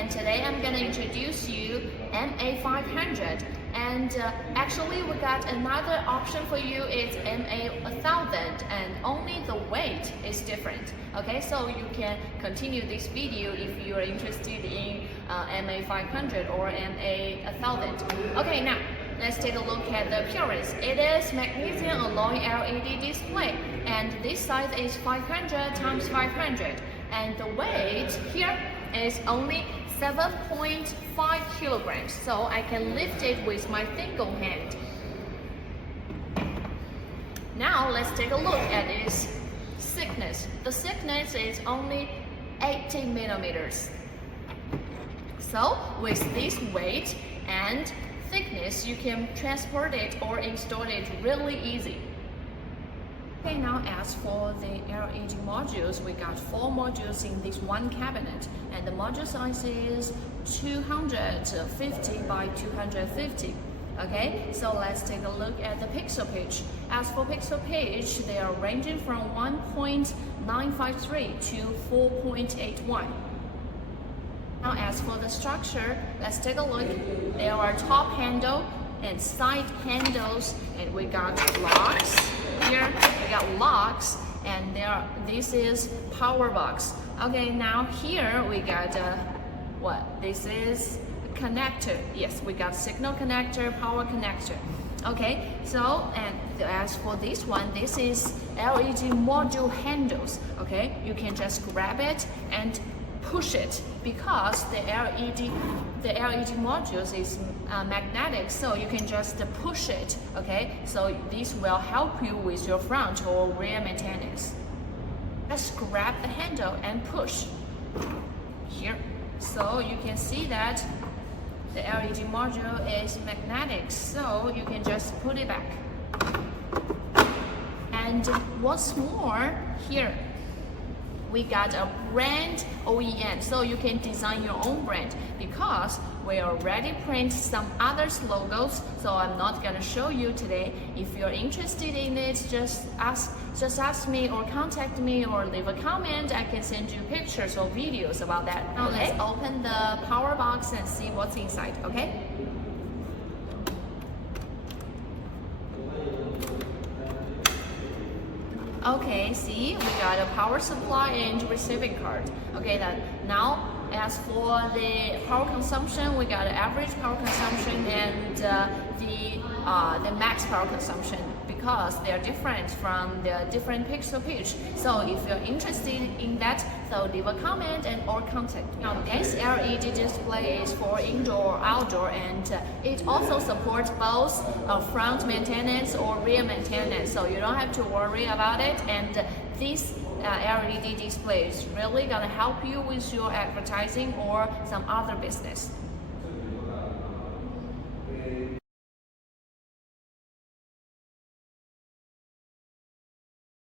and today I'm gonna introduce you MA500. And actually we got another option for you, it's MA1000, and only the weight is different. Okay, so you can continue this video if you are interested in MA500 or MA1000. Okay, now let's take a look at the appearance. It is magnesium alloy LED display, and this size is 500 times 500, and the weight here is only 7.5 kilograms, so I can lift it with my single hand. Now let's take a look at its thickness. The thickness is only 80 millimeters. So with this weight and thickness, you can transport it or install it really easy. Okay, now as for the LED modules, we got 4 modules in this one cabinet, and the module size is 250 by 250. Okay, so let's take a look at the pixel pitch. As for pixel pitch, they are ranging from 1.953 to 4.81. Now as for the structure, let's take a look. There are top handle and side handles, and we got locks. Here we got locks, and this is power box. Okay, now here we got this is connector. Yes, we got signal connector, power connector. Okay, so and as for this one, this is LED module handles. Okay, you can just grab it and push it, because the LED modules is magnetic, so you can just push it. Okay, so this will help you with your front or rear maintenance. Just grab the handle and push here, so you can see that the LED module is magnetic, so you can just put it back. And what's more, here we got a brand OEM, so you can design your own brand, because we already print some others logos, so I'm not gonna show you today. If you're interested in it, just ask me or contact me or leave a comment. I can send you pictures or videos about that. Now let's open the power box and see what's inside, okay? Okay, see, we got a power supply and receiving card. Okay, then now as for the power consumption, we got the average power consumption and the max power consumption, because they are different from the different pixel pitch. So if you're interested in that, so leave a comment and or contact me. Now this LED display is for indoor or outdoor, and it also supports both front maintenance or rear maintenance, so you don't have to worry about it. And this LED display is really gonna help you with your advertising or some other business.